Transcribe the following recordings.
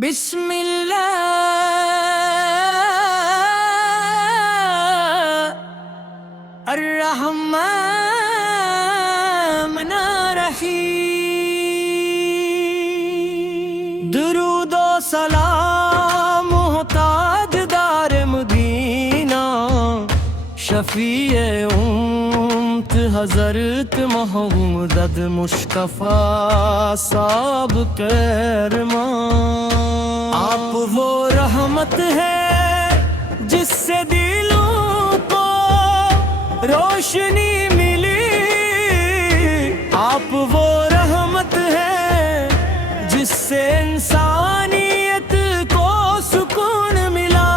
بسم اللہ الرحمن الرحیم، درود و سلام تاجدار مدینہ، شفیع امت حضرت محمد مصطفیٰ صاحب کرمان۔ آپ وہ رحمت ہے جس سے دلوں کو روشنی ملی، آپ وہ رحمت ہے جس سے انسانیت کو سکون ملا،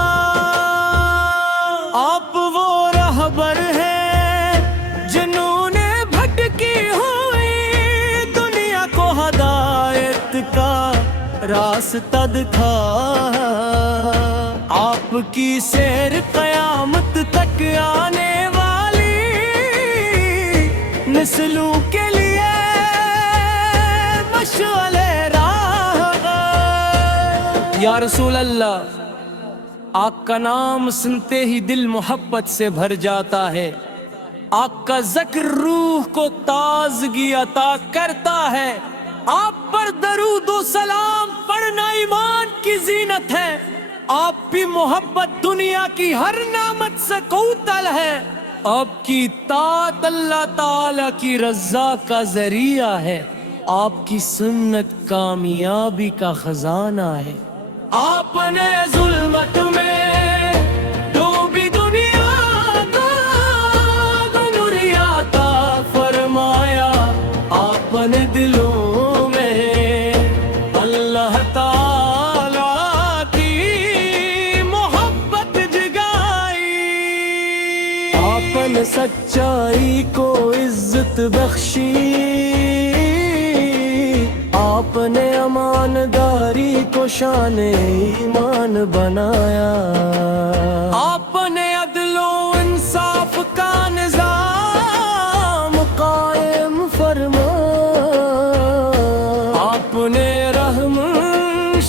آپ وہ رہبر ہے جنہوں نے بھٹکی ہوئی دنیا کو ہدایت کا راستہ دکھایا، آپ کی سیر قیامت تک آنے والی نسلوں کے لیے مشعل راہ۔ یا رسول اللہ، آپ کا نام سنتے ہی دل محبت سے بھر جاتا ہے، آپ کا ذکر روح کو تازگی عطا کرتا ہے، آپ پر درود و سلام پڑھنا ایمان کی زینت ہے، آپ کی محبت دنیا کی ہر نعمت سے کوتل ہے، آپ کی اطاعت اللہ تعالی کی رضا کا ذریعہ ہے، آپ کی سنت کامیابی کا خزانہ ہے۔ آپ نے ظلمت میں ڈوبی دنیا کا نور عطا فرمایا، آپ نے دلوں میں اللہ تعالی کی محبت جگائی، آپ نے سچائی کو عزت بخشی، آپ نے امانداری کو شان ایمان بنایا، آپ نے عدل و انصاف کا نظام قائم فرمایا، آپ نے رحم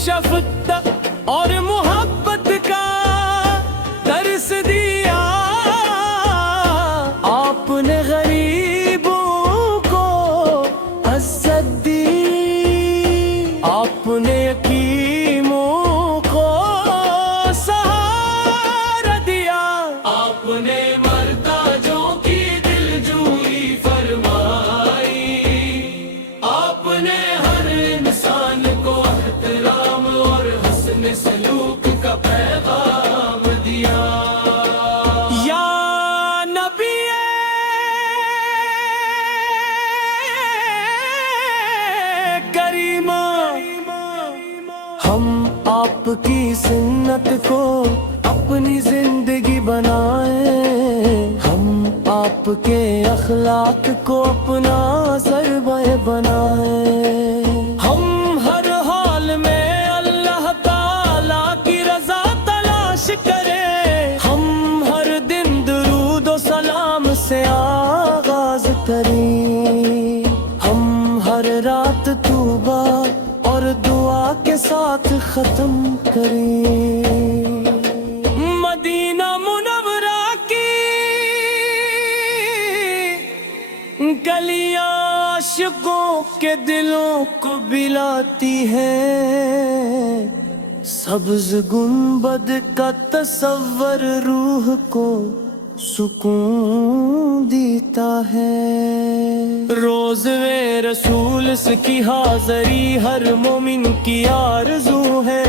شفقت اور محبت کا درس دیا، آپ نے غریبوں کو عزت دی، آپ نے یتیموں کو سہارا دیا، آپ نے محتاجوں کی دلجوئی فرمائی، آپ نے ہر انسان کو احترام اور حسن سلوک کا پیغام دیا۔ یا نبی کریم، ہم آپ کی سنت کو اپنی زندگی بنائیں، ہم آپ کے اخلاق کو اپنا ضربہ بنائیں، ہم ہر حال میں اللہ تعالی کی رضا تلاش کریں، ہم ہر دن درود و سلام سے آغاز کریں، ہم ہر رات توبہ اور دعا کے ساتھ ختم کریں۔ مدینہ منورہ کی گلیاں عاشقوں کے دلوں کو بلاتی ہیں، سبز گنبد کا تصور روح کو سکون دیتا ہے، روضے رسول کی حاضری ہر مومن کی آرزو ہے،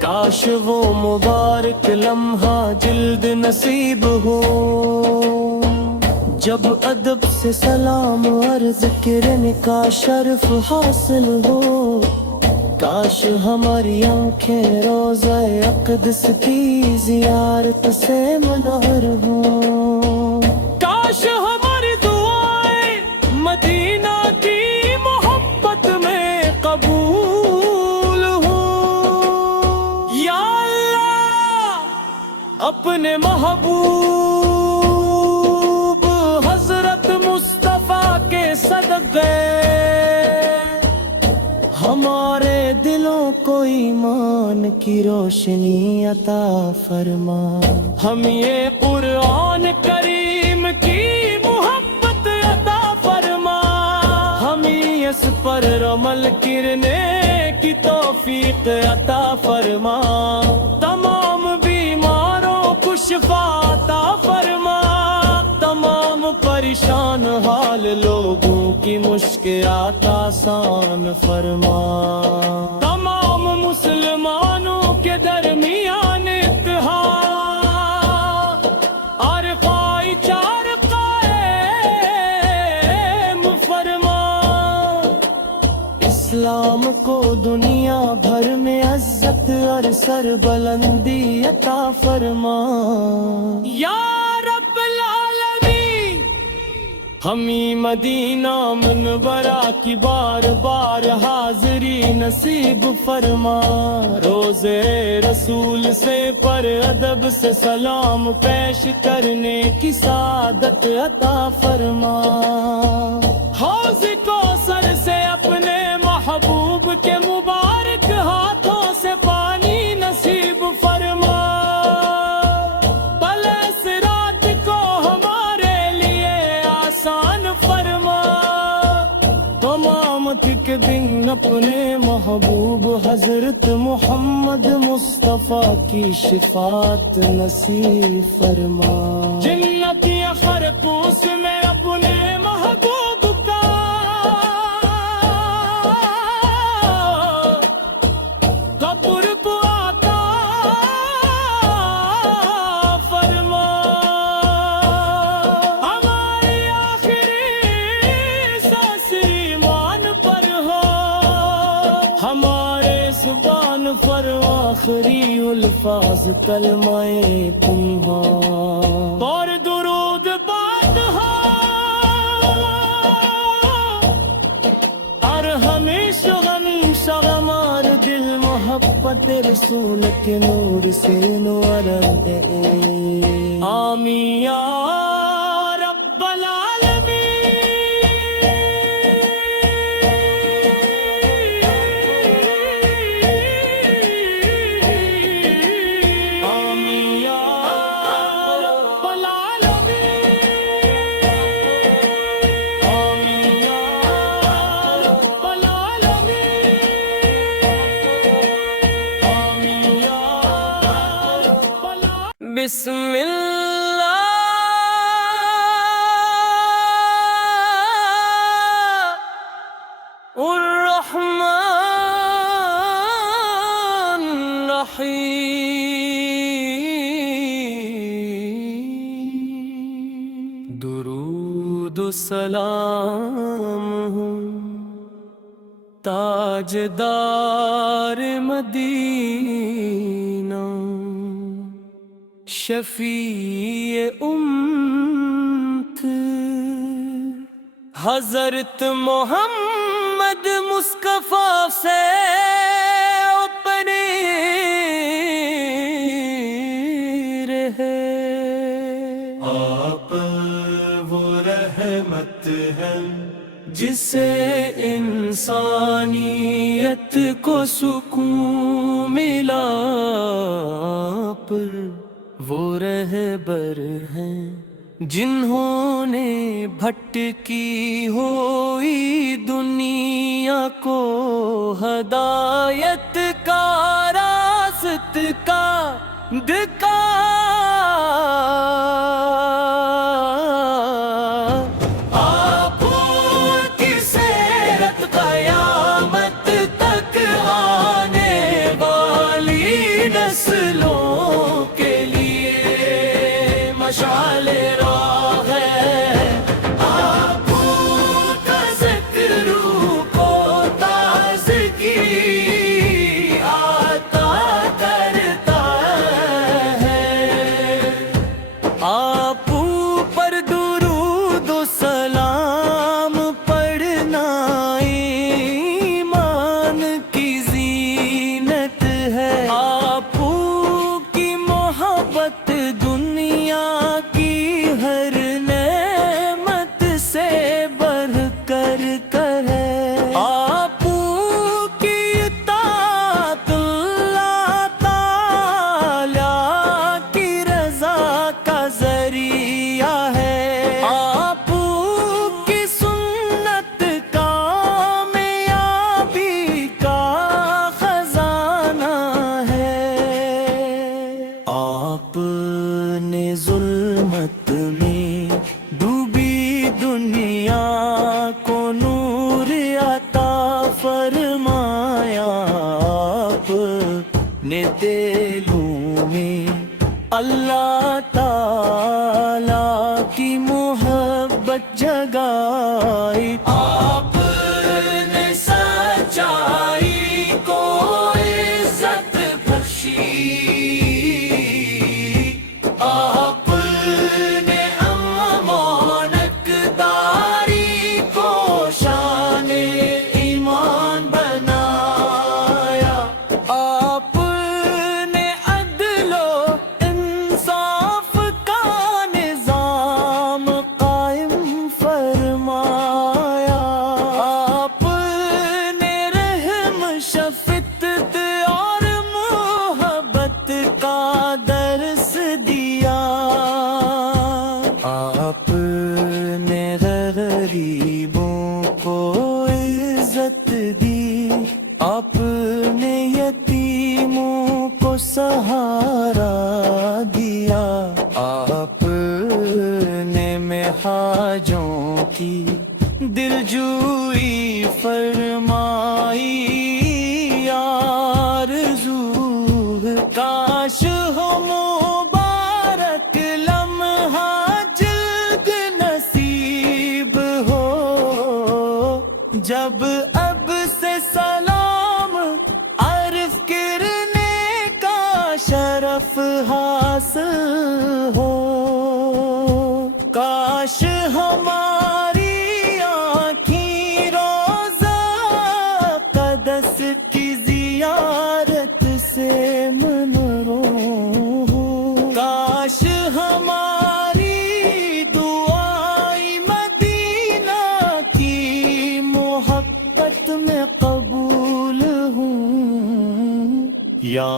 کاش وہ مبارک لمحہ جلد نصیب ہو، جب ادب سے سلام اور ذکرن کا شرف حاصل ہو، کاش ہماری آنکھیں روضہ اقدس کی زیارت سے منور ہوں، کاش ہماری دعائیں مدینہ کی محبت میں قبول ہوں۔ یا اللہ، اپنے محبوب حضرت مصطفیٰ کے صدقے ہمارے دلوں کو ایمان کی روشنی عطا فرما. ہم یہ قرآن کریم کی محبت عطا فرما. ہمیں اس پر عمل کرنے کی توفیق عطا فرما. تمام بیماروں کو شفا عطا فرما. تمام پریشان حال لوگوں کی مشکلات آسان فرما. تمام مسلمانوں کے درمیان اتحاد اور بھائی چارہ قائم فرما. اسلام کو دنیا بھر میں عزت اور سربلندی عطا فرما. یا رب العالمین ہمیں مدینہ منورہ کی بار بار حاضری نصیب فرما. روزے رسول سے پر ادب سے سلام پیش کرنے کی سعادت عطا فرما. حوض کوثر سے اپنے محبوب کے مبارک ہاتھوں سے پانی نصیب فرما. پلے صراط کو ہمارے لیے آسان فرما. قیامت کے دن اپنے محبوب حضرت محمد مصطفیٰ کی شفاعت نصیب فرما. جنتی خرقوس میں اپنے محبوب کا قبر عطا فرما. ہماری آخری سانس ایمان پر ہو. ہمارے زبان پر آخری الفاظ کلمہ تم ہو. اور درود باد ہو اور ہمیشہ ہمیشہ ہمارے دل محبت رسول کے نور سے نور دے. آمین یا رب العالمین. آمین یا رب العالمین. آمین یا رب العالمین. آمین یا رب العالمین. بسم اللہ الرحمن الرحیم. درود و سلام ہوں تاجدار مدینہ شفیع امت حضرت محمد مصطفیٰ سے اپنی رہے. آپ وہ رحمت ہیں جسے انسانیت کو سکون ملا. پر وہ رہبر ہیں جنہوں نے بھٹکی ہوئی دنیا کو ہدایت کا راستہ دکھایا. آپ کی سیرت قیامت تک آنے والی نسلوں کے لیے مشعل راہ ہے. آپ کا ذکر کو تازگی عطا کرتا ہے. اپنے دلوں میں اللہ تعالیٰ کی محبت جگائی. آپ نے سچائی کو عزت بخشی. آپ نے امانت داری کو شان ایمان بنایا. آپ نے عدل و انصاف کا نظام قائم فرمایا. آپ نے رحم شفقت اور محبت کا درس دیا. آپ نے غریبوں کو عزت دی. آپ نے یتیموں کو سہارا دیا. آپ نے محتاجوں کی دلجوئی فرمائی. آرزو کاش ہو مبارک لمحہ جلد نصیب ہو جب اب سے سلام عرف کرنے کا شرف حاصل ہو. کاش ہماری آنکھیں روزہ قدس کی زیارت سے منرو. کاش ہماری دعائیں مدینہ کی محبت میں قبول ہوں. یا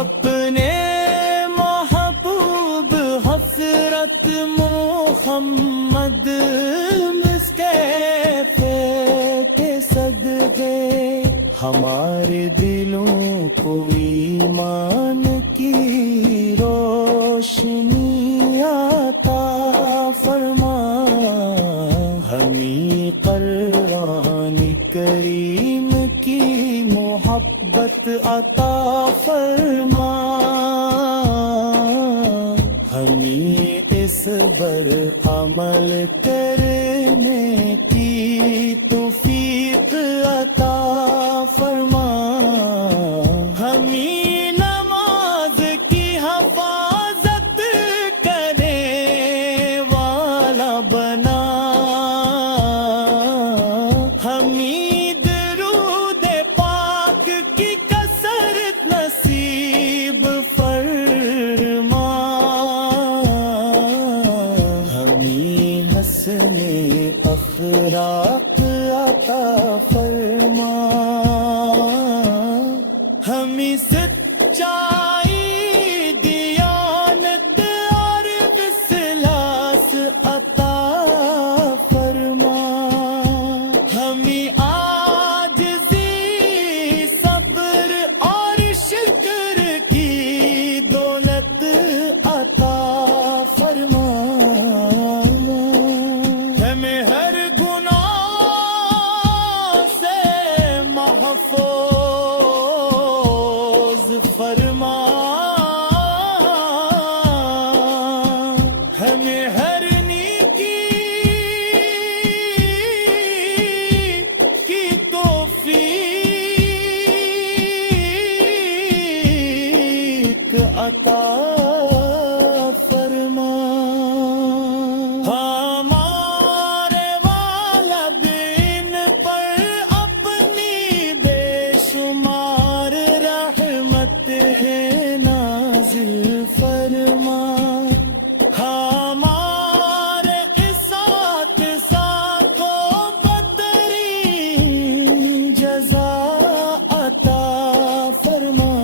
اپنے محبوب حضرت محمد کے صدقے ہمارے دلوں کو ایمان کی روشنی عطا فرما. ہمیں قرآن کریم کی محبت عطا فرما. ہمیں اس پر عمل کرنے کی توفیق عطا فرما. ہمیں نماز کی حفاظت کرنے والا بنا. ہمیں درود پاک کی کثرت نصیب فرما. ہمیں حسن اخلاق عطا فرما. ہمیں سچائی دیانت اور وصلاح عطا فرما. ہمیں عاجزی صبر اور شکر کی دولت عطا فرما. ہمیں ہر گناہ سے محفوظ فرما. ہمیں ہر نیکی کی توفیق عطا فرما. ہمارے والدین پر اپنی بے شمار رحمت ہے نازل فرما. ہمارے اساتذہ کو بہترین جزا عطا فرما.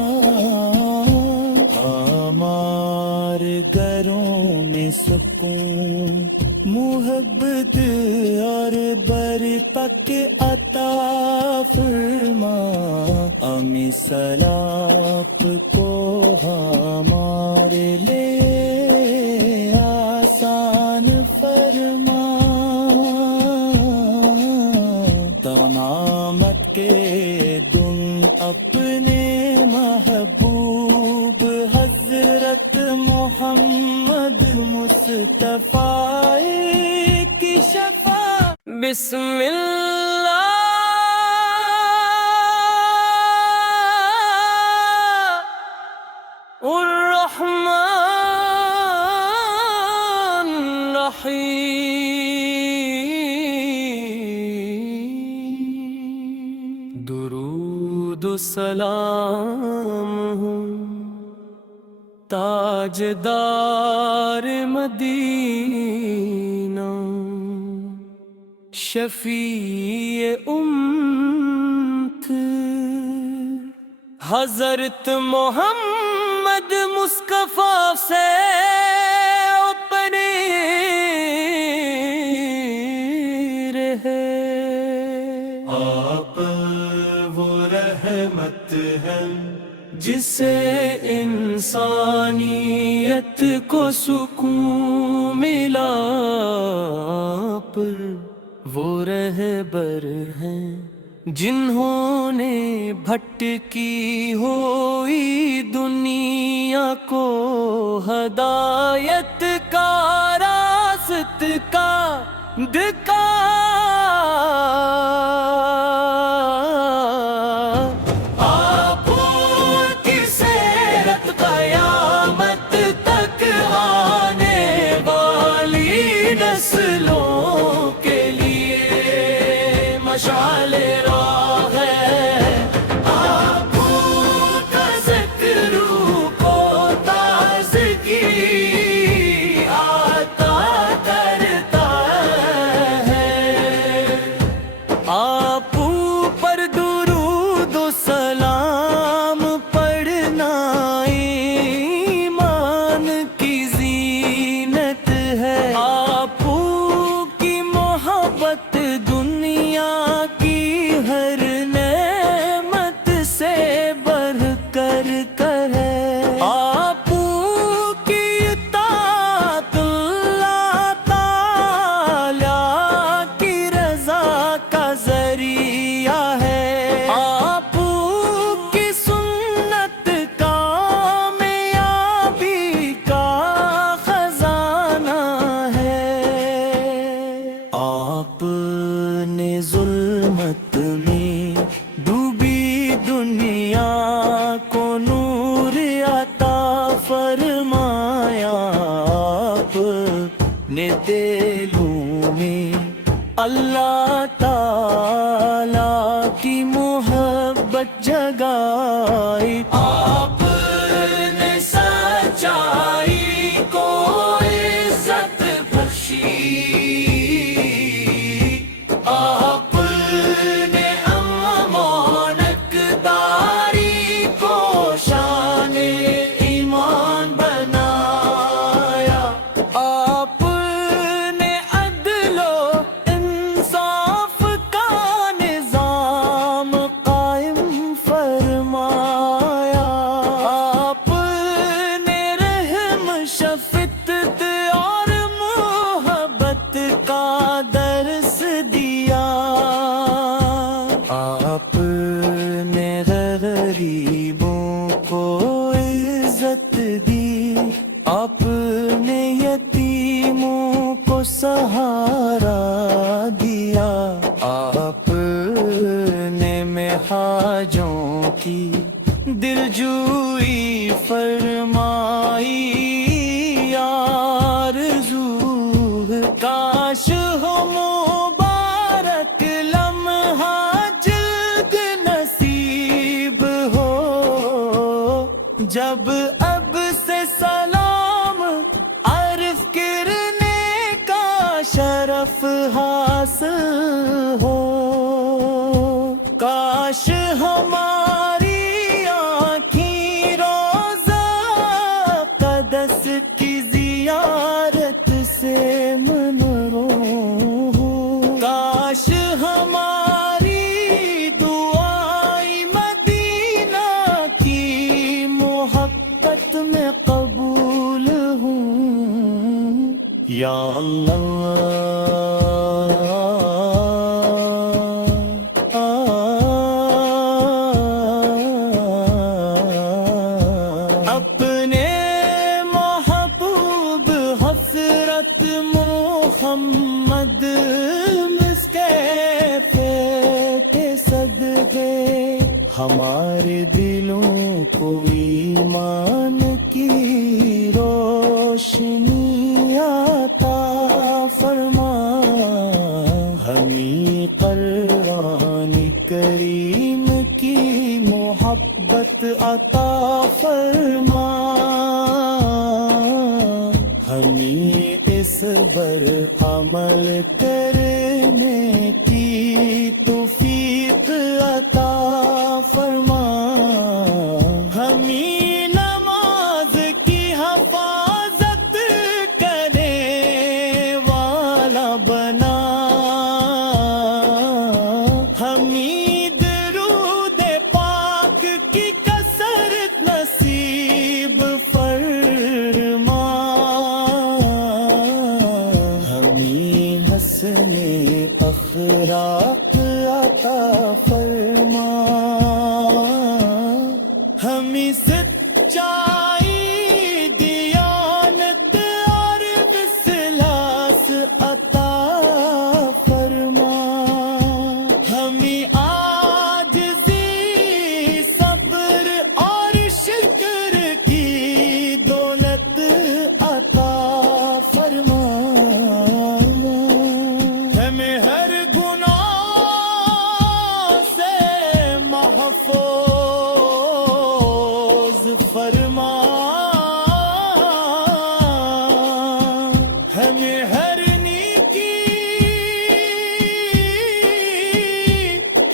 ہمارے گھروں میں سکون محبت اور برکت عطا فرما. ہمیں سلاپ کو ہمارے لے مصطفی کی شفاعت. بسم اللہ الرحمن الرحیم. درود و سلام ہوں تاجدار مدینہ، شفیع امت حضرت محمد مصطفیٰ سے اپنی رہے. آپ وہ رحمت ہیں جسے انسانیت کو سکون ملا. پر وہ رہبر ہیں جنہوں نے بھٹکی ہوئی دنیا کو ہدایت کا راستہ دکھایا. مشعل راہ ہے آپ کا ذکر کو تازگی عطا کرتا ہے. آپ پر درود و سلام پڑھنا ایمان کی زینت ہے. آپ کی محبت دنیا کی ہر نعمت سے بڑھ کر ہے. آپ کی اطاعت اللہ تعالی کی رضا کا ذریعہ ہے. آپ کی سنت کامیابی کا خزانہ ہے. آپ نے ظلمت میں ڈوبی دنیا کو نور عطا فرمایا. آپ نے دلوں میں اللہ تعالی کی محبت جگائی. آپ نے سچائی کو عزت بخشی. آپ نے امانت داری کو شان ایمان بنایا. آپ نے عدل و انصاف کا نظام قائم فرمایا. آپ نے رحم شفقت اور محبت کا درس دیا. آپ نے غریبوں کو عزت دی. آپ نے یتیموں کو سہارا دیا. آپ نے محتاجوں کی دلجوئی فرمائی. آرزو کاش ہو مبارک لمحہ جلد نصیب ہو جب اب سے سلام عرف کرنے کا شرف حاصل ہو. کاش ہماری آنکھیں روزہ قدس کی زیارت سے منروم ہو. کاش ہماری دعائیں مدینہ کی محبت میں قبول ہوں. یا اپنے محبوب حسرت عصمت محمد کے صدقے ہمارے دلوں کو ایمان کی روشنی عطا فرما، ہمیں قرآن کریم کی محبت عطا فرما، ہمیں اس پر عمل کرنے کی توفیق عطا فرما، ہمیں نماز کی حفاظت کرنے والا بنا، ہمیں درود پاک کی کثرت نصیب فرما، ہمیں حسن اخلاق عطا فرما، ہمیں سچائی دیانت اور وصلاح عطا فرما، ہمیں عاجزی صبر اور شکر کی دولت عطا فرما، ہمیں ہر گناہ سے محفوظ فرما، ہمیں ہر نیکی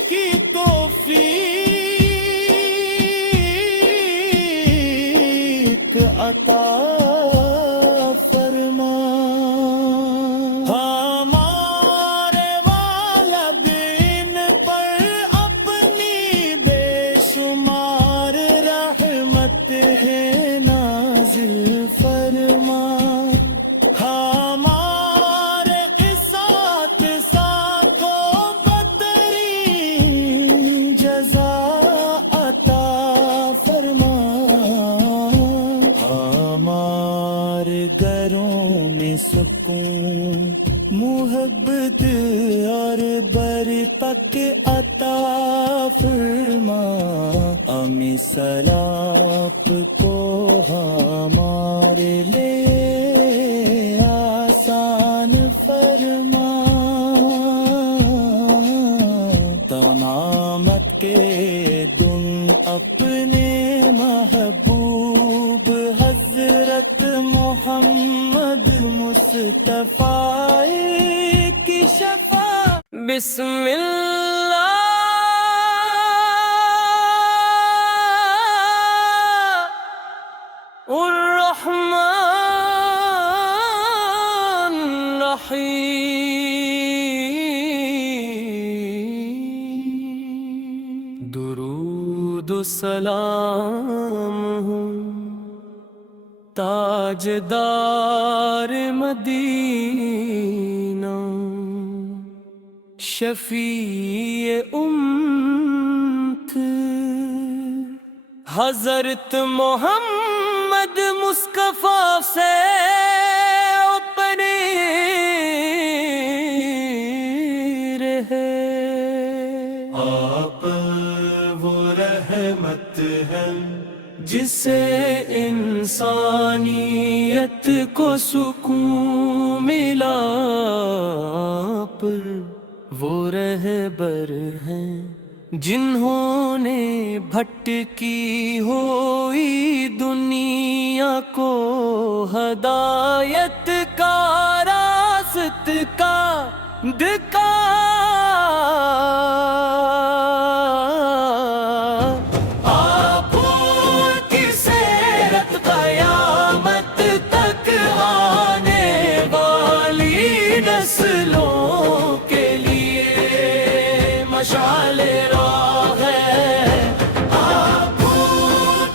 کی توفیق عطا فرما، ہمارے والدین پر اپنی بے شمار رحمت ہے نازل فرما، ہمارے اساتذہ کو بہترین جزا عطا فرما، ہمارے گھروں میں سکون محبت اور برکت عطا فرما، ہمیں سلاپ کو ہمارے لیے آسان فرما، تمامت کے گن اپنے محبوب حضرت محمد مصطفیٰ کی شفاعت۔ بسم اللہ الرحمن الرحیم، درود و سلام ہوں تاجدار مدینہ، شفیع امت حضرت محمد مصطفیٰ سے اپنی رہے، آپ وہ رحمت ہیں جسے انسانیت کو سکون ملا، پر وہ رہبر ہیں جنہوں نے بھٹکی ہوئی دنیا کو ہدایت کا راستہ دکھایا، مشعل راہ ہے آپ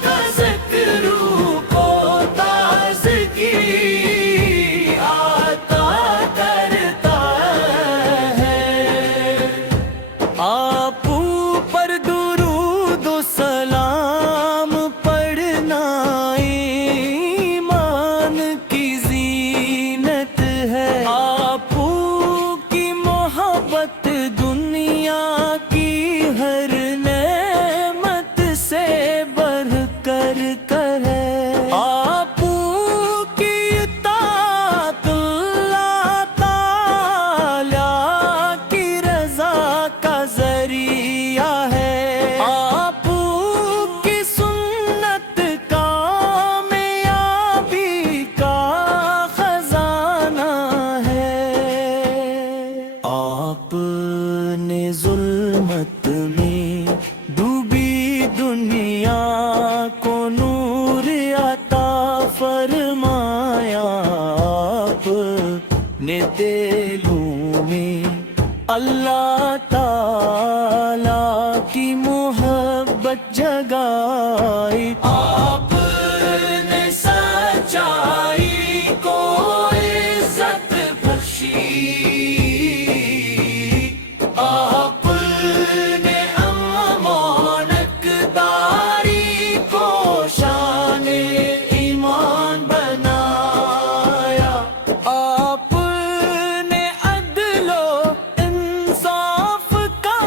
کا ذکر کو تازگی عطا کرتا ہے، ہے آپ کی محبت دنیا کی ہر نعمت سے بڑھ کر ہے آپ کی اطاعت اللہ تعالی کی رضا کا ذریعہ ہے آپ کی سنت کامیابی کا خزانہ ہے آپ نے ظلمت میں ڈوبی دنیا کو نور عطا فرمایا آپ نے دلوں میں اللہ تعالی کی محبت جگائی آپ نے سچائی کو عزت بخشی آپ نے امانتداری کو شان ایمان بنایا آپ نے عدل و انصاف کا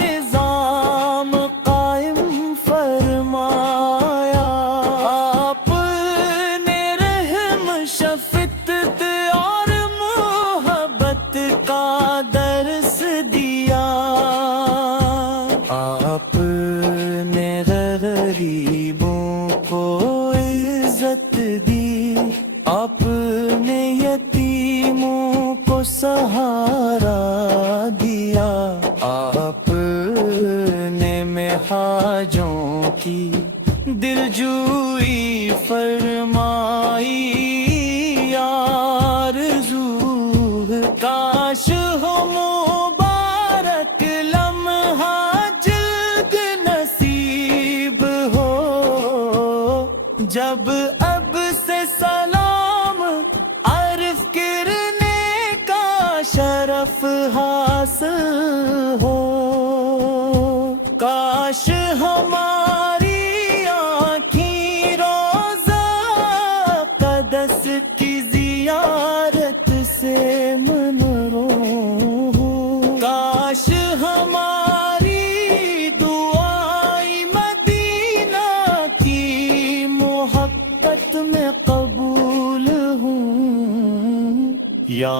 نظام قائم فرمایا آپ نے رحم شفقت اور محبت کا درس دیا آپ نے غریبوں کو عزت دی آپ نے یتیموں کو سہارا دیا آپ نے محتاجوں کی دلجوئی فرمائی آرزو کاش ہو مبارک لمحہ جلد نصیب ہو جب اب سے سلام عرف کرنے کا شرف حاصل ہو کاش ہماری آنکھیں روزہ قدس کی زیارت سے منروم ہو کاش ہماری دعائیں مدینہ کی محبت میں قبول ہوں یا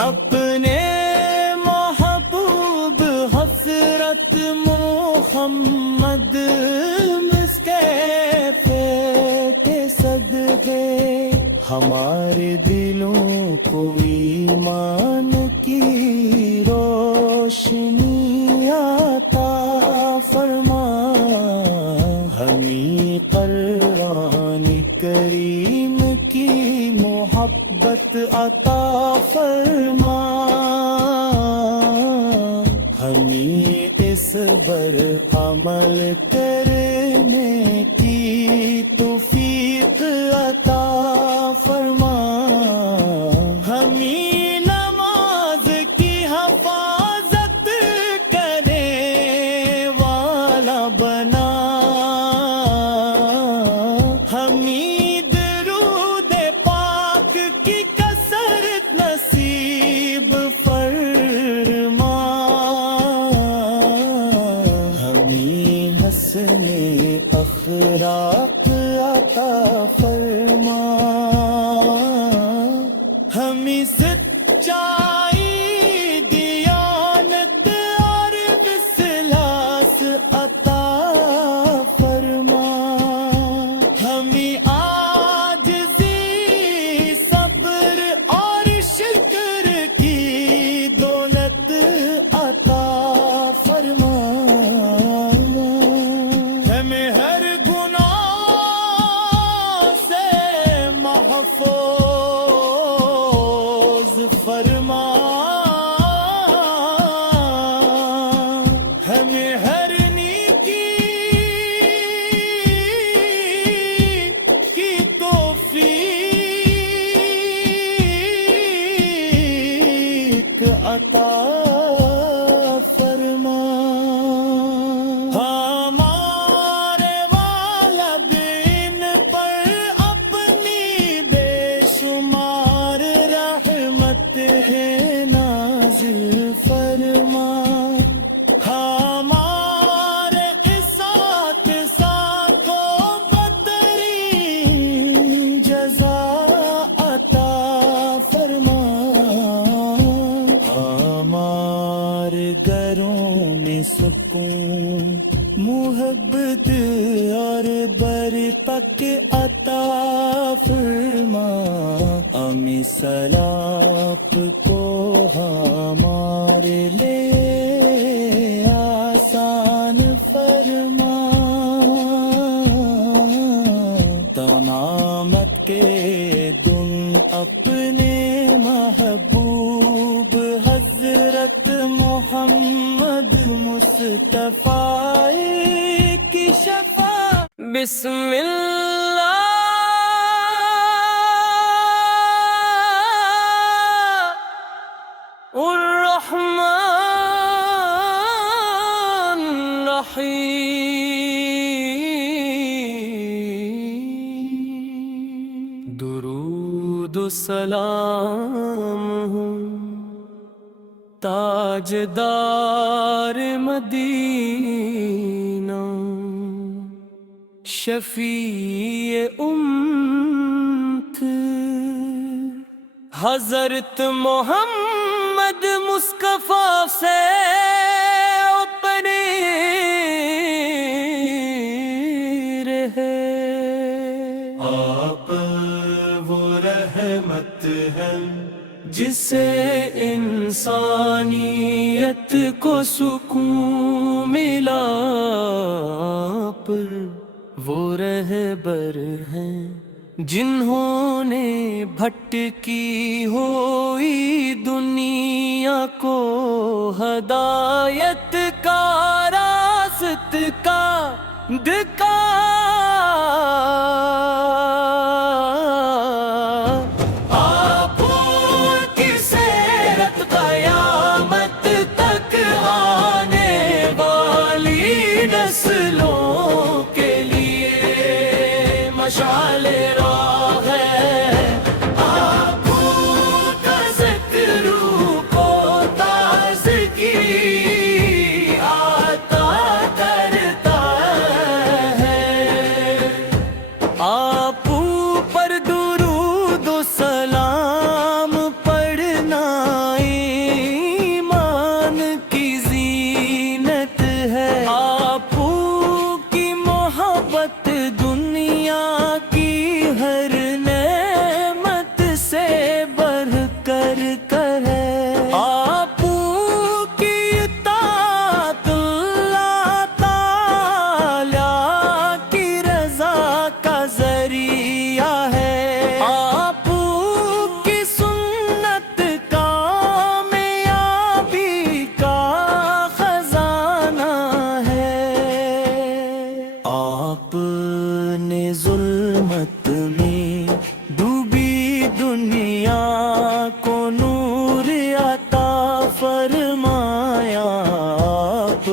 اپنے محبوب حضرت محمد مصطفی کے صدقے ہمارے دلوں کو ایمان کی روشنی عطا فرما ہمیں قرآن کریم کی محبت عطا فرما ہمیں اس پر عمل کرنے کی توفیق عطا فرما ہمیں نماز کی حفاظت کرنے والا بنا ہمیں درود پاک کی کثرت نصیب فرما ہمیں حسن اخلاق عطا فرما ہمیں سچائی دیانت اور وصلاح عطا فرما ہمیں عاجزی صبر اور شکر کی دولت عطا فرما ہمیں ہر گناہ اپنے سکون محبت اور برکت عطا فرما، ہمیں سلاپ کو ہمارے لیے آسان فرما، تمامت کے دن اپنے محبوب حضرت محمد مصطفیٰ کی شفاعت۔ بسم اللہ الرحمن الرحیم، درود و سلام ہوں تاجدار مدینہ، شفیع امت حضرت محمد مصطفیٰ سے اپنی رہے۔ آپ وہ رحمت ہیں جسے انسانیت کو سکون ملا، پر وہ رہبر ہیں جنہوں نے بھٹکی ہوئی دنیا کو ہدایت کا راستہ دکھایا۔ مشعل راہ ہے آپ کا ذکر کو تازگی عطا کرتا ہے، آپ پر درود و سلام پڑھنا ایمان کی زینت ہے، آپ کی محبت دنیا کی ہر نعمت سے بڑھ کر ہے، آپ کی اطاعت اللہ تعالی کی رضا کا ذریعہ ہے، آپ کی سنت کامیابی کا خزانہ ہے، آپ نے ظلمت میں ڈوبی دنیا کو نور عطا فرمایا، آپ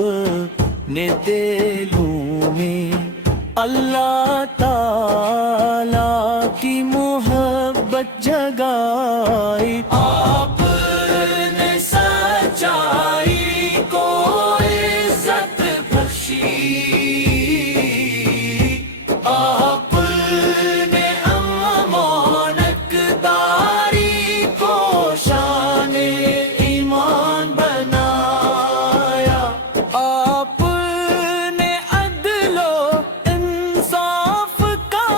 نے دلوں میں اللہ تعالی کی محبت جگائی، آپ نے سچائی کو عزت بخشی، آپ نے امانتداری کو شان ایمان بنایا، آپ نے عدل و انصاف کا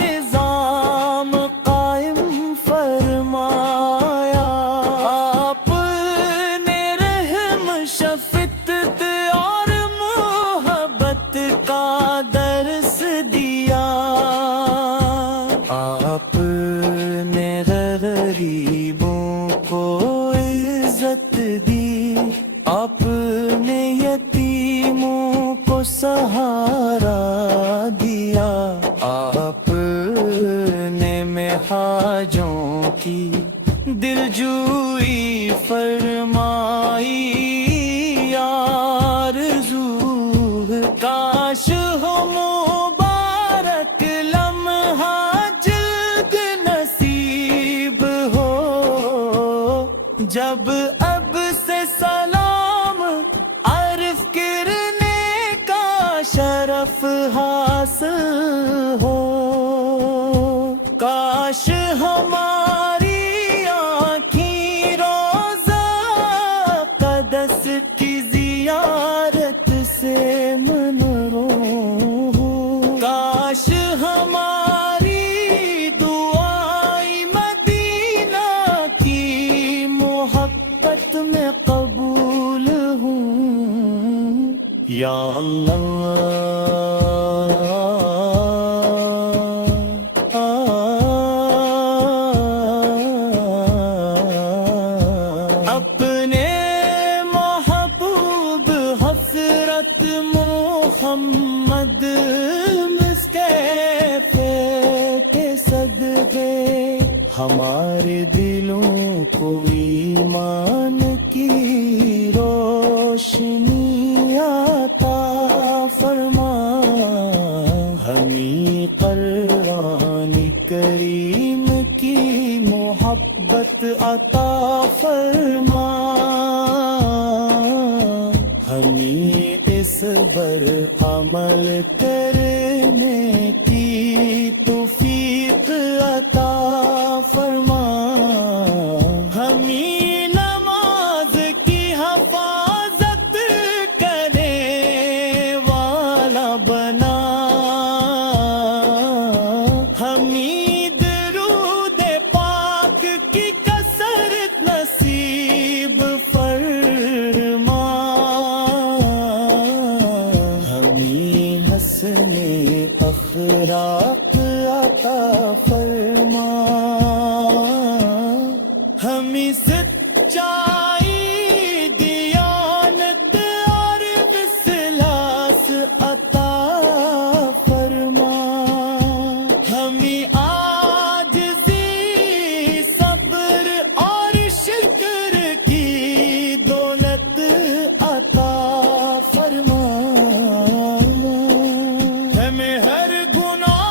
نظام قائم فرمایا، آپ نے رحم شفقت اور محبت کا درس دیا، آپ نے غریبوں کو عزت دی، آپ نے یتیموں کو سہارا دیا، آپ نے محتاجوں کی دلجوئی فرمائی، آرزو کاش ہو مبارک لمحہ جلد نصیب ہو، جب اب سے سلام عرف کرنے کا شرف حاصل ہو، کاش ہماری آنکھیں روزہ قدس کی زیارت یا اللہ اپنے محبوب حضرت محمد کے صدقے ہمارے دلوں کو ایمان کی روشنی عطا فرما، ہمیں قرآن کریم کی محبت عطا فرما، ہمیں اس پر عمل کرنے کی توفیق عطا فرما، ہمیں نماز کی حفاظت کرنے والا بنا، ہمیں درود پاک کی کثرت نصیب فرما، ہمیں حسن اخلاق عطا فرما، ہمیں سچائی دیانت اور وصلاح عطا فرما، ہمیں عاجزی صبر اور شکر کی دولت عطا فرما، ہمیں ہر گناہ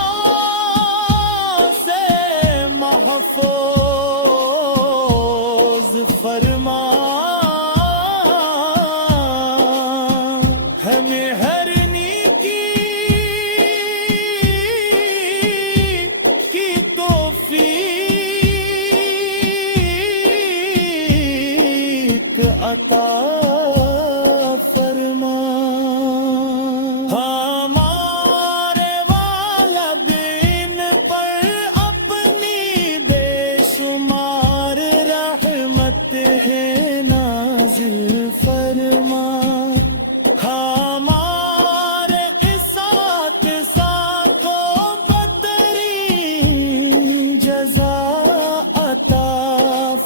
سے محفوظ فرما، ہمیں ہر نیکی کی توفیق عطا فرما، ہمارے والدین پر اپنی بے شمار رحمت ہے نازل فرما، ہمارے اساتذہ کو بہترین جزا عطا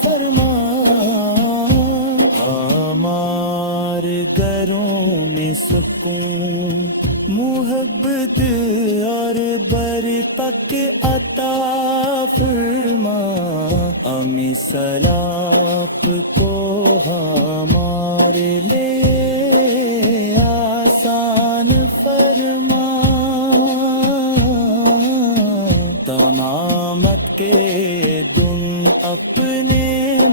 فرما، ہمارے گھروں میں سکون محبت اور برکت عطا فرما، ہمیں سلاپ کو ہمارے لیے آسان فرما، تمامت کے دن اپنے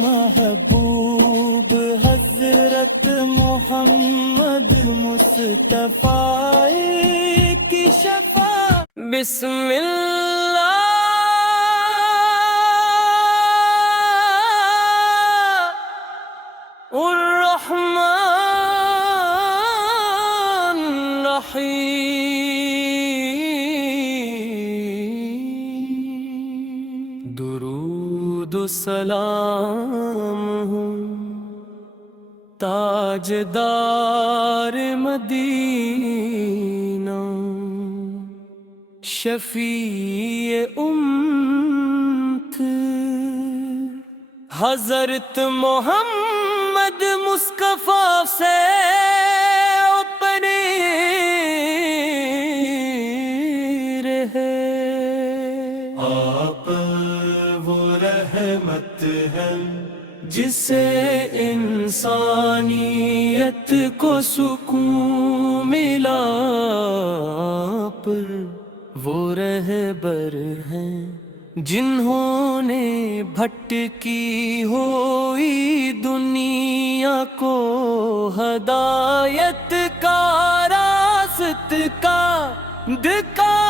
محبوب حضرت محمد مصطفیٰ کی شفاعت بسم اللہ الرحمن الرحیم، درود و سلام ہوں تاجدار مدینہ، شفیع امت حضرت محمد مصطفیٰ سے اپنی رہے، آپ وہ رحمت ہیں جسے انسانیت کو سکون ملا، پر وہ رہبر ہیں جنہوں نے بھٹکی ہوئی دنیا کو ہدایت کا راستہ دکھایا،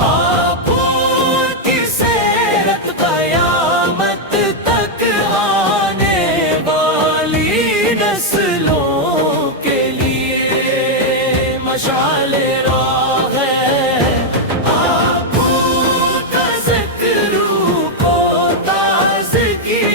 آپ کی سیرت قیامت تک آنے والی نسلوں کے لیے مشعل راہ ہے، آپ کا ذکر کو تازگی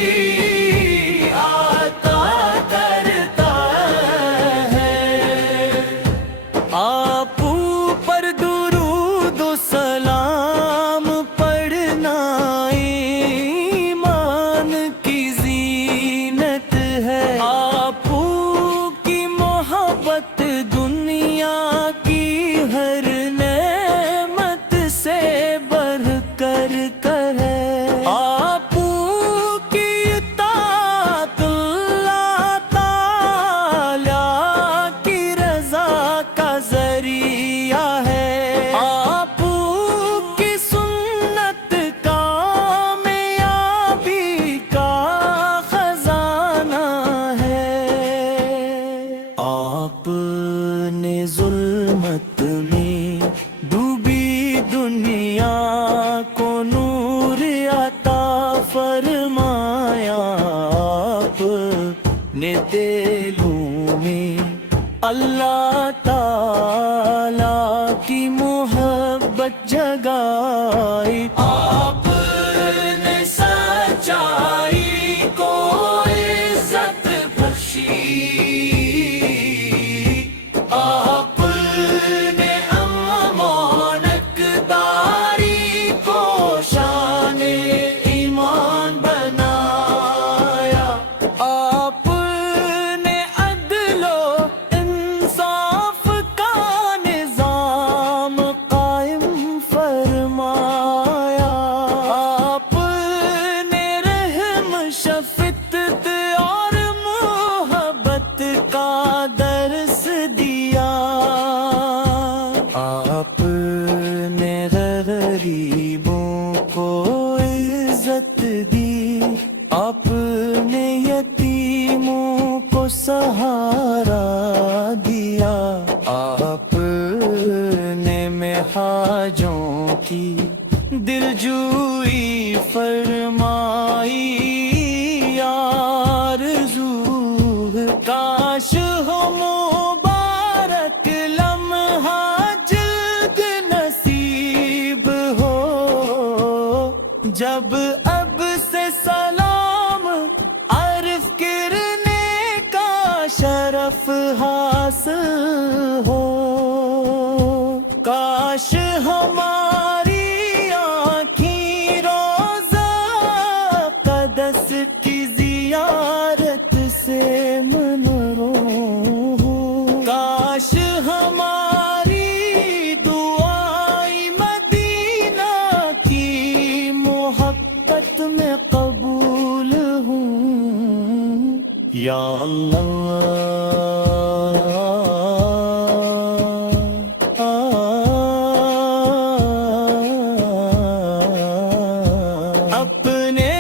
نے دلوں میں اللہ تعالی کی محبت جگائی. آپ نے سچائی کو عزت بخشی. آپ نے امانت داری کو شان ایمان بنایا. آپ نے عدل و انصاف کا نظام قائم فرمایا. آپ نے رحم شفقت اور محبت کا درس دیا. آپ نے غریبوں کو عزت دی. آپ نے یتیموں کو سہارا دیا. آپ نے محتاجوں کی دلجوئی فرمائی. آرزو کاش ہو مبارک لمحہ جلد نصیب ہو. جب اب سے سلام عرف کرنے کا شرف حاصل ہو. کاش ہماری آنکھیں روزہ قدس کی زیارت سے منرو ہو. کاش ہماری دعائیں مدینہ کی محبت میں قبول ہوں. یا اپنے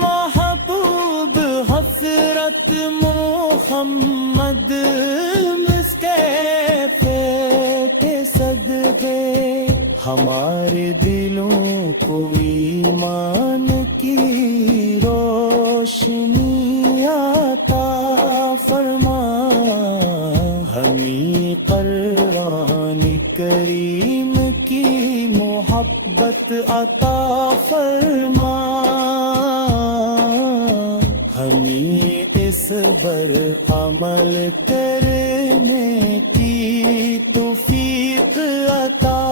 محبوب حضرت محمد مصطفی کے صدقے ہمارے دلوں کو ایمان کی روشنی عطا فرما. ہمیں قرآن کریم کی محبت عطا فرما. ہمیں اس پر عمل کرنے کی توفیق عطا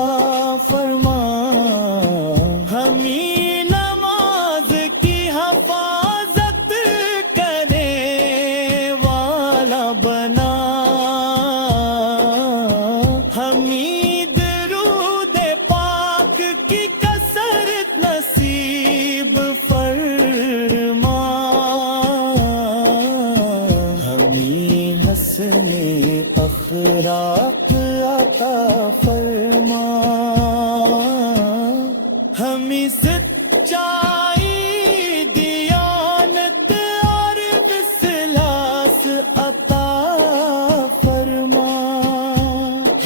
فرما. ہمیں نماز کی حفاظت کرنے والا بنا. ہمیں درود پاک کی کثرت نصیب فرما. ہمیں حسن اخلاق عطا فرما. ہمیں سچائی دیانت اور وصلاح عطا فرما.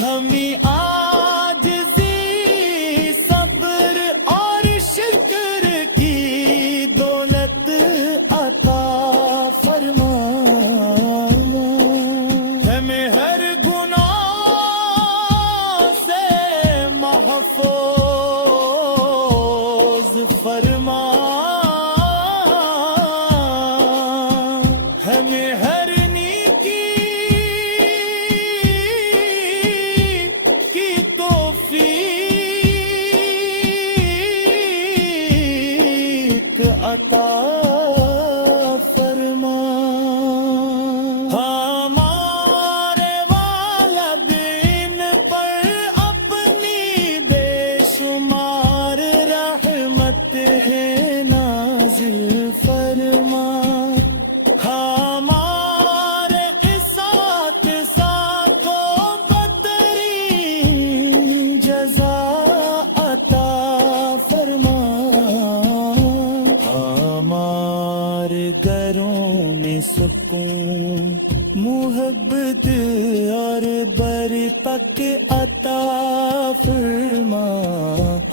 ہمیں عاجزی صبر اور شکر کی دولت عطا فرما. ہمیں ہر گناہ سے محفوظ فرما. ہمیں ہر نیکی کی توفیق عطا فرما. ہمارے والدین پر اپنی بے شمار رحمت ہے نازل فرما. ہمارے اساتذہ کو بہترین جزا عطا فرما. ہمارے گھروں میں سکون محبت اور برکت عطا فرما.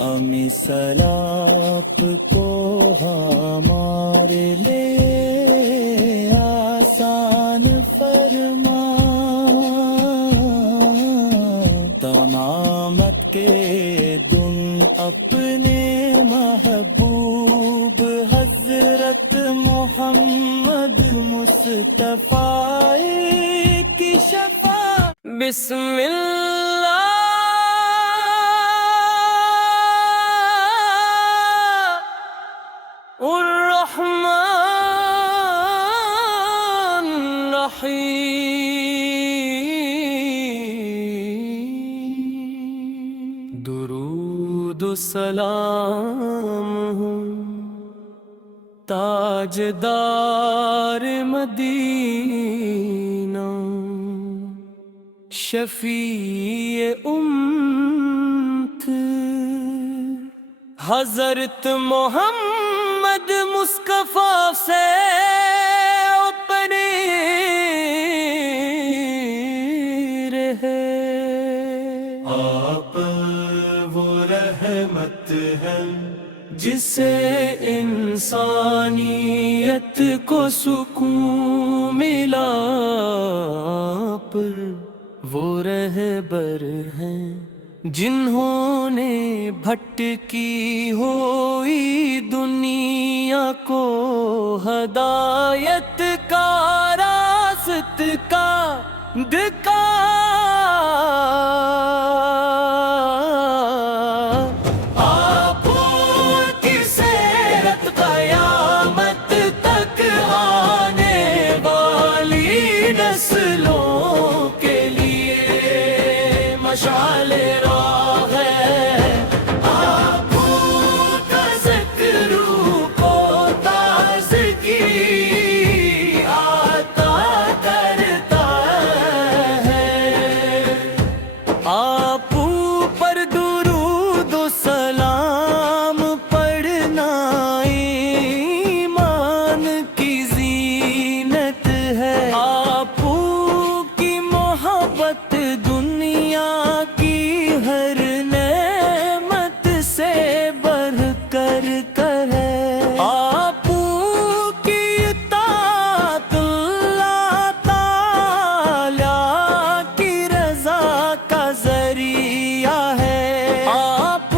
ہمیں سلاپ کو ہمارے لے مصطفیٰ کی شفاعت بسم اللہ الرحمن الرحیم، درود و سلام ہوں تاجدار مدینہ، شفیع امت حضرت محمد مصطفیٰ سے اپنی رہے۔ آپ وہ رحمت ہیں جسے انسانیت کو سکون ملا، پر وہ رہبر ہیں جنہوں نے بھٹکی ہوئی دنیا کو ہدایت کا راستہ دکھایا۔ آپ کی سیرت قیامت تک آنے والی نسلوں کے لیے مشعل راہ ہے۔ آپ کا ذکر کو تازگی عطا کرتا ہے۔ آپ پر درود و سلام پڑھنا ایمان کی زینت ہے۔ آپ کی محبت دنیا کی ہر نعمت سے بڑھ کر ہے۔ آپ کی اطاعت اللہ تعالی کی رضا کا ذریعہ ہے۔ آپ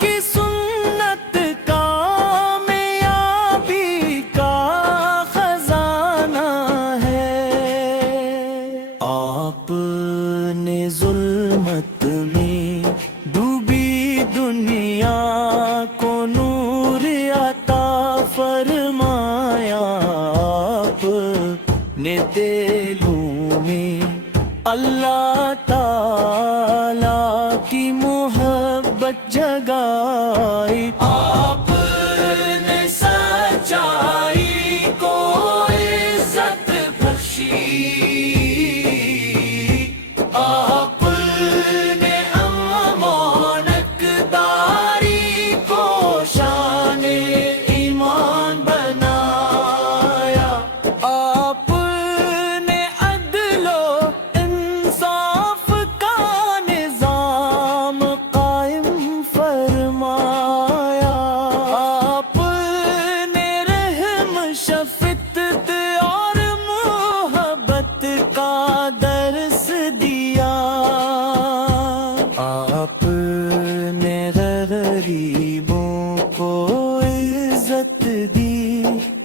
کی سنت کامیابی کا خزانہ ہے۔ آپ نے ظلمت میں ڈوبی دنیا کو نور عطا فرمایا۔ آپ نے دلوں میں اللہ تعالی کی محبت جگائی۔ آپ نے سچائی کو عزت بخشی۔ آپ نے امانتداری کو شان ایمان بنایا۔ آپ نے عدل و انصاف کا نظام قائم فرمایا۔ آپ نے رحم شفقت اور محبت کا درس دیا۔ آپ نے غریبوں کو عزت دی۔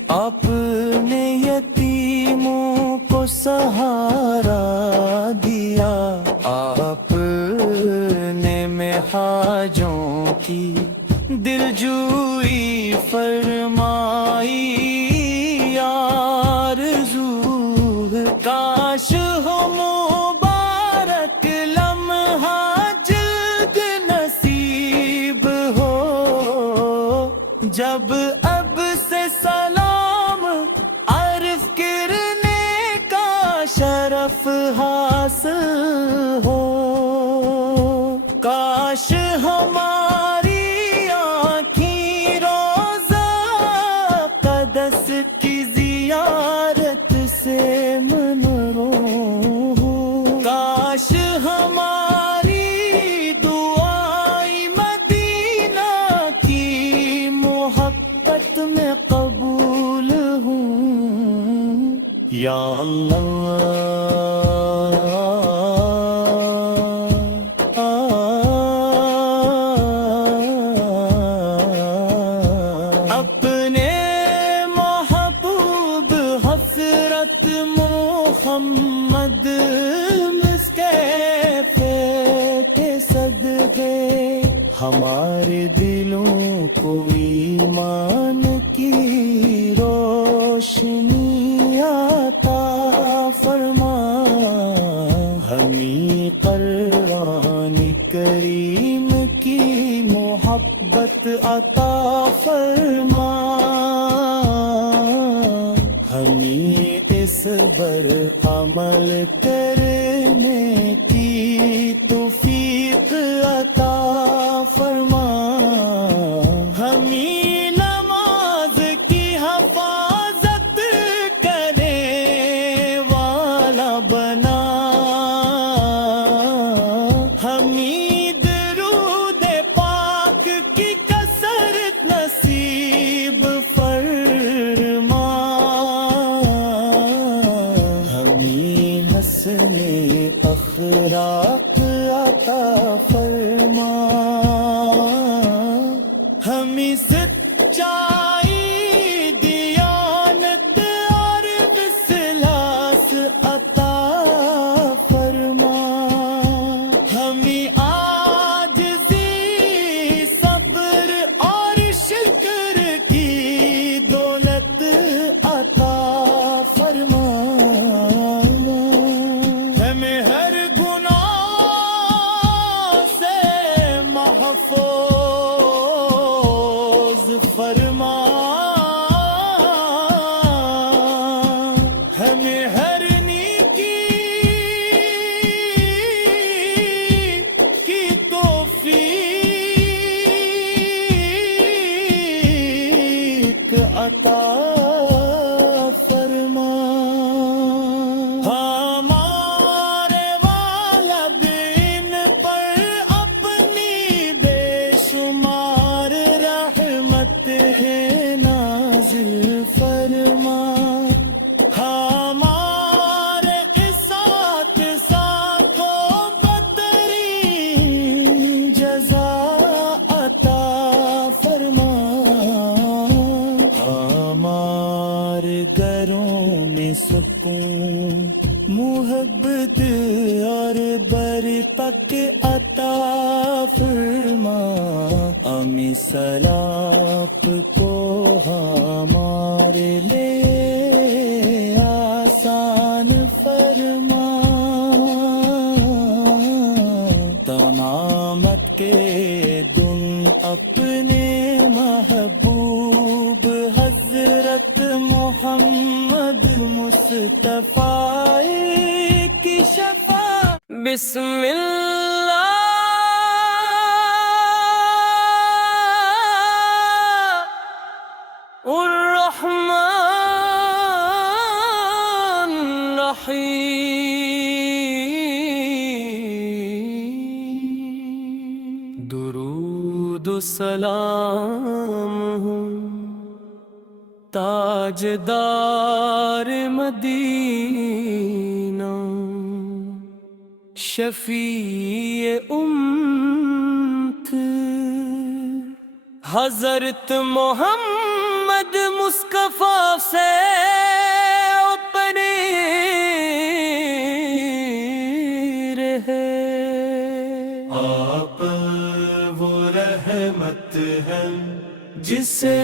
آپ نے یتیموں کو سہارا دیا۔ آپ نے محتاجوں کی دلجوئی فرمائی۔ آرزو کاش ہو مبارک لمحہ جلد نصیب ہو، جب اب سے سلام عرف کرنے کا شرف حاصل ہو۔ کاش ہماری آنکھیں روزہ قدس کی زیارت سے منروم ہو۔ کاش ہماری دعائیں مدینہ کی محبت میں قبول ہوں۔ یا اپنے محبوب حسرت عزت محمد مسکے کے صدقے ہمارے دلوں کو ایمان کی روشنی عطا فرما، ہمیں قرآن کریم کی محبت عطا فرما، ہمیں اس پر عمل کرنے کی توفیق عطا فرما، ہمیں نماز کی حفاظت کرنے والا بنا، ہمیں درود پاک کی کثرت نصیب فرما، ہمیں حسن اخلاق عطا فرما، ہمیں سچائی دیانت اور وصلاح عطا فرما، ہمیں عاجزی صبر اور شکر کی دولت عطا فرما، ہمیں ہر گناہ سے محفوظ فرما، ہمیں ہر نیکی کی توفیق عطا فرما، ہمارے والدین پر اپنی بے شمار رحمت ہے نازل فرما، ہمارے اساتذہ کو بہترین جزا عطا فرما، ہمارے گھروں میں سکون محبت اور برکت عطا فرما، ہمیں سلاپ کو ہمارے لیے آسان فرما، تمامت کے دن اپنے محبوب حضرت محمد مصطفیٰ کی شفاعت بسم اللہ الرحمن الرحیم، درود و سلام ہوں تاجدار مدینہ، شفیع امت حضرت محمد مصطفیٰ سے اپنی رہے، آپ وہ رحمت ہیں جسے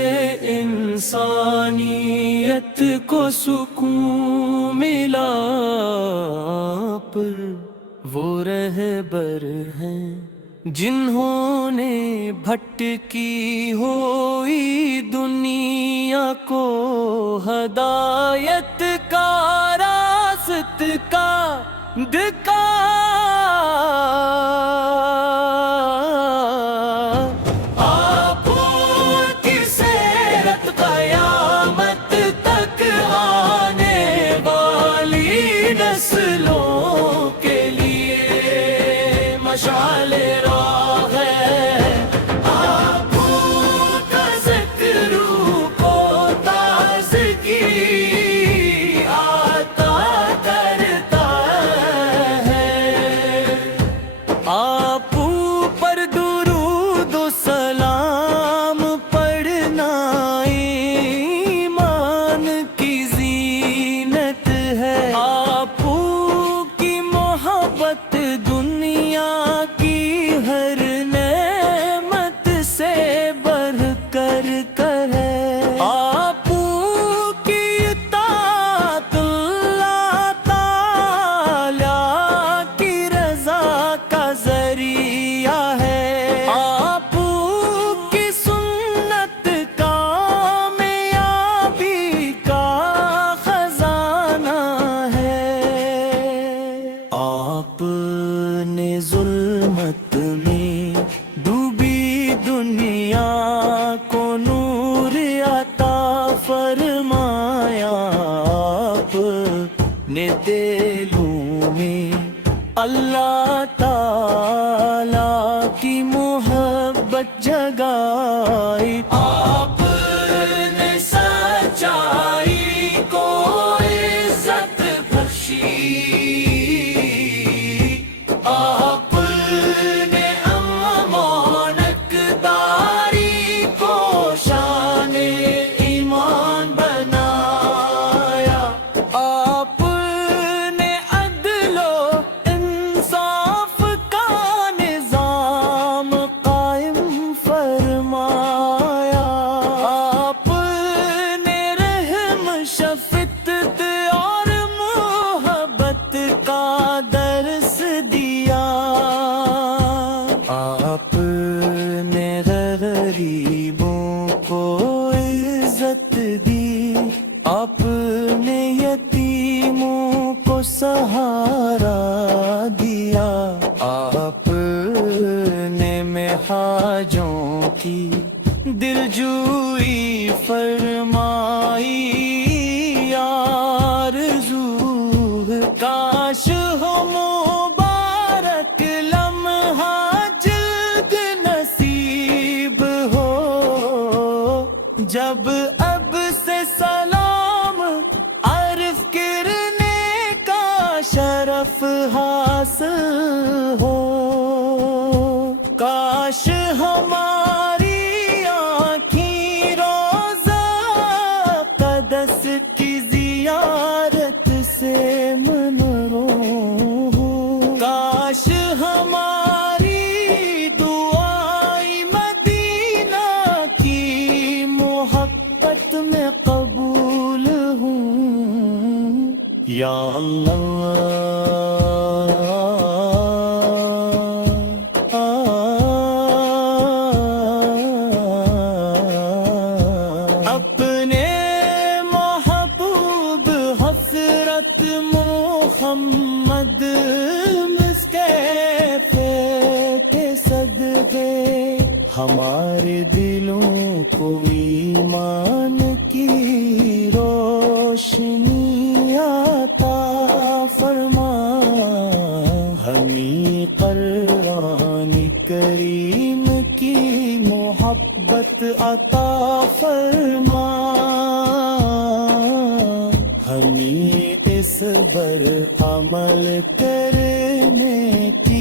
انسانیت کو سکون ملا، پر وہ رہبر ہیں جنہوں نے بھٹکی ہوئی دنیا کو ہدایت کا راستہ دکھایا، مشعل راہ ہے آپ کا ذکر کو تازگی عطا کرتا ہے، اپنے دلوں میں اللہ تعالیٰ کی محبت جگائی. آپ نے سچائی کو عزت بخشی, آپ نے امانت داری کو شان ایمان بنایا. آپ نے عدل و انصاف کا نظام قائم فرمایا. آپ نے رحم شفقت اور محبت کا درس دیا. آپ نے غریبوں کو عزت دی, آپ نے یتیموں کو سہارا دیا. آپ نے محتاجوں کی دلجوئی فرمائی. آرزو کاش ہو مبارک لمحہ جلد نصیب ہو, جب اب سے سلام عرف کرنے کا شرف حاصل ہو. کاش ہماری آنکھیں روزہ قدس کی زیارت سے منروم ہو. کاش ہماری دعائیں مدینہ کی محبت میں قبول ہوں. یا اپنے محبوب حضرت محمد مصطفی کے صدقے ہمارے دلوں کو ایمان کی روشنی عطا فرما. ہمیں قرآن کریم کی محبت عطا فرما. ہمیں اس پر عمل کرنے کی